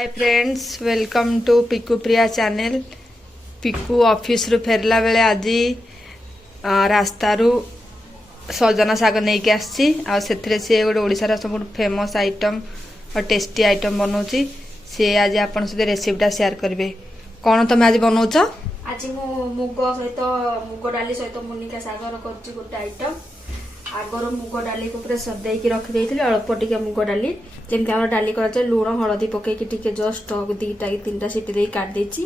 Hi friends, welcome to Piku Priya channel. Piku office रु फेरला बेले आज रास्तारू सजना साग नहीं के आसी से सी गोटे ओडिशार सब फेमस आइटम और टेस्टी आइटम बनाऊँगी। सी आज आपन सहित रेसिपीटा शेयर करेंगे। कौन तुम आज बनाऊच? आज मुग सहित मुग डाली सहित मुनिका सागर कर गोटे आइटम। आगर मुग डाली को पूरा सदैकी रखी अल्प टिके मुग डाली जमी आम डाली कर लुण हलदी पकईकि टिके जस्ट दीटा कि तीन सीटी दे काट देची।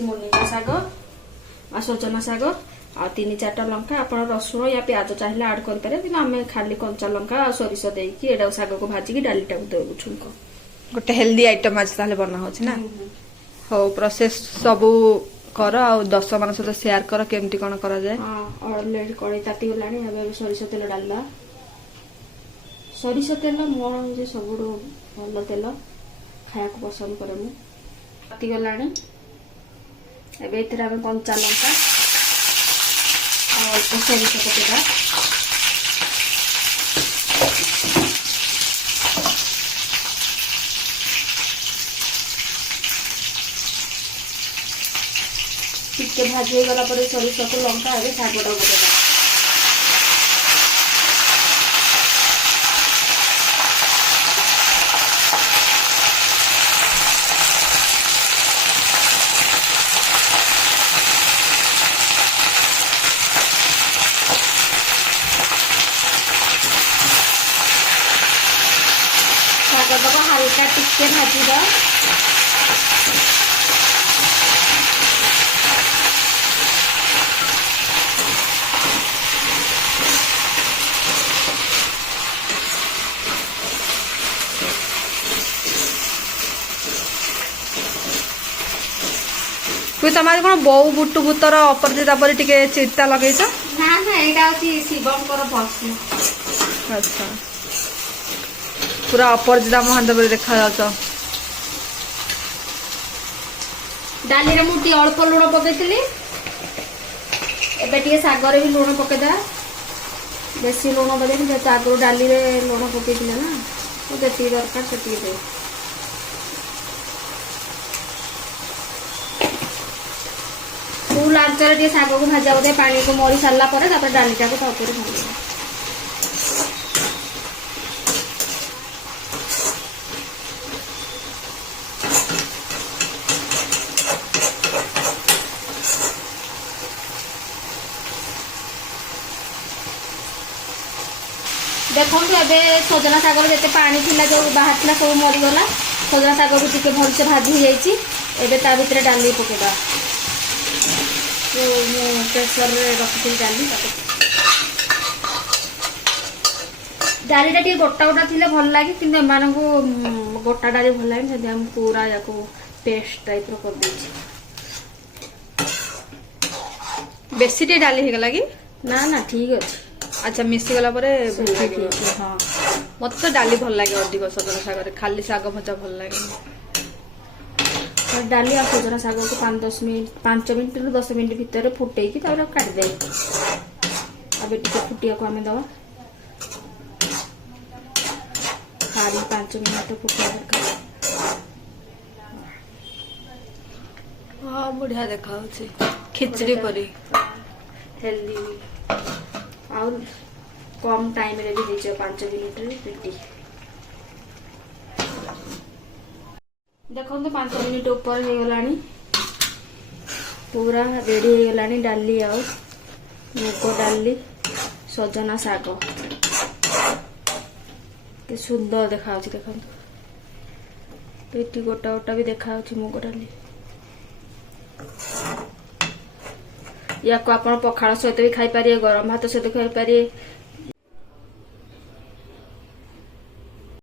मुनिका साग आ सजना साग आ तीन चार लंका आप रसुण या प्याज चाहिए आड करें कि आम खाली कंचा लंका सोरिष देकी साग को भाजिकी डालीटा देवु छुंक। गोटे हेल्दी आइटम आज ताले बना हो ना। हो प्रोसेस सबू कर आ दर्शक मान सहित शेयर कर केमती कौन करा जाए। ऑलरेडी कड़े ताती गलानी अब सोरिष तेल डालला। सोरिष तेल मोर हूँ सब भल तेल खाया पसंद करे मु ताती गलानी। एबे आम कंचा लंका अल्प सोरिष पकेदा। टिके भाजी गला सोरिष को लंका ए शागटा पकेदा। शागटा को हल्का टिके भाजीदा। तुम कौन बो बुटु भूतर अपराजिता पर चिता लगे? ना ना यहाँ शिवंकर भस्म। अच्छा, पूरा अपराजिता महांत पर देखा जाऊँ। डाली मुझे अल्प लुण पकई एबे सागर भी लुण पकईदा। बेसी लुण पकई आगुरी डाली लुण पकई ना तो जी दरकार से फुल आंचर साग को भाजा बोधे पानी को मरी सारा पर डालीटा को भाज देखो। एबे सजना सागर जिते पानी थिला जो बाहर सब मरीगला। सजना साग भी टिके भलसे भाजी हो ता भीतर डाली पकेदा। प्रेसर रखी डाली डालीटा टे गोटा गोटा थी भल लगे कि गोटा डाली भल लगे से पूरा या पेस्ट टाइप कर दे। बेसी टे डाली हो लगी ना ना ठीक अच्छे। अच्छा, मिसी गला हाँ मत तो डाली भल लगे अधिक सजना सागर खाली साग भजा भल लगे। डाली आ सजना साग को 5 मिनट रु 10 मिनट भितर फुटे काटदे। अब फुटिया को आम दवा खाली 5 मिनट फुटिया दरकार। हाँ बढ़िया देखा खिचड़ी परी हेल्दी और कम टाइम रे भी 5 मिनट रेडी। देखो 5 मिनट ऊपर हो गलानी पूरा रेडी हो गलानी। डाली आ मुग डाली सजना साग के सुंदर देखा देखो। ये गोटा गोटा भी देखा मुग डाली। या को आप पखाड़ सहित भी खाई पारे, गरम भात सहित खाई पारे,